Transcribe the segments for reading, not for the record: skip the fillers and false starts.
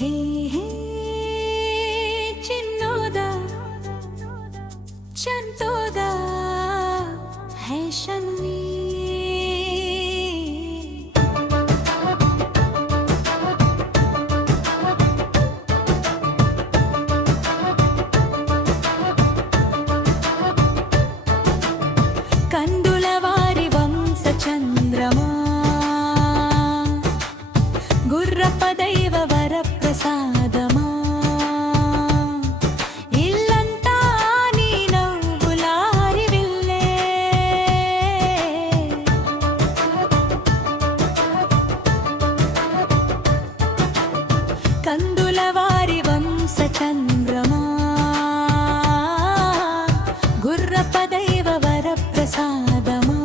హే హే చిన్నోదా చంతోదా హే షన్వి కందుల వారి వంశ చంద్రమా గుర్రప దైవ వరప్రసాదమా ఇల్లంతా నీ నవ్వులారి విల్లే కందుల వారి వంశ చంద్రమా గుర్రప దైవ వరప్రసాదమా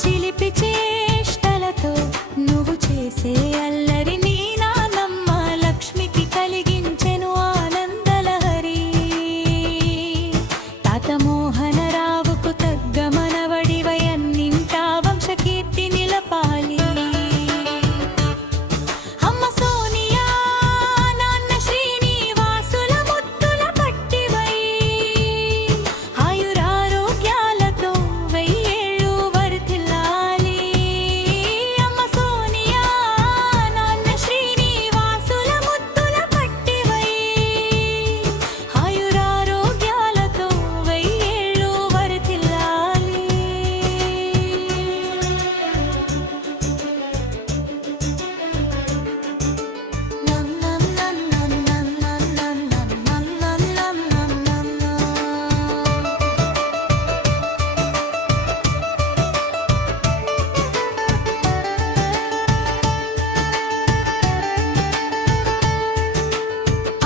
చిలిపి చేష్టలతో నువ్వు చేసే అల్లరి నీ నానమ్మ లక్ష్మికి కలిగించెను ఆనందలహరి తాత మోహనరావుకు తగ్గ మనవడివయన్నింటా వంశకీర్తి నిలపాలి అమ్మ సోనియా నాన్న శ్రీనివాసుల ముద్దుల పట్టివై ఆయురారోగ్యాలతో వెయ్యేళ్ళు వర్ధిల్లాలి అమ్మ సోనియా నాన్న శ్రీనివాసుల ముద్దుల పట్టివై ఆయురారోగ్యాలతో వెయ్యేళ్ళు వర్ధిల్లాలి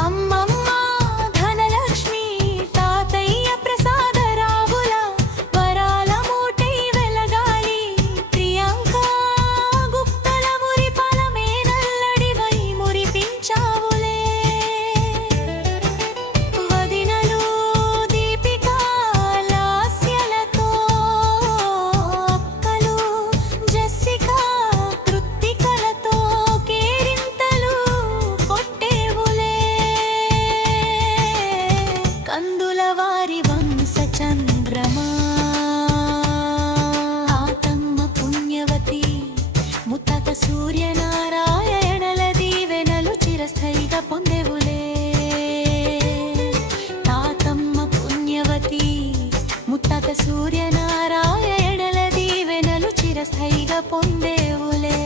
అమ్మమ్మ ధనలక్ష్మి తాతయ్య ప్రసాదరావుల వరాల మూటై వెలగాలి ప్రియాంక గుప్తల మురిపాల మేనల్లడివై మురిపించావులే వదినలు దీపిక లాస్యలతో అక్కలు జెస్సికా కృత్తికలతో కేరింతలు కొట్టేవులే కందుల వారి వంశ చంద్రమా ఆతమ్మ పుణ్యవతి ముత్తాత సూర్యనారాయణల దీవెనలు చిరస్థాయిగా పొందెవులే తాతమ్మ పుణ్యవతి ముత్తాత సూర్యనారాయణల దీవెనలు చిరస్థాయిగా పొందేవులే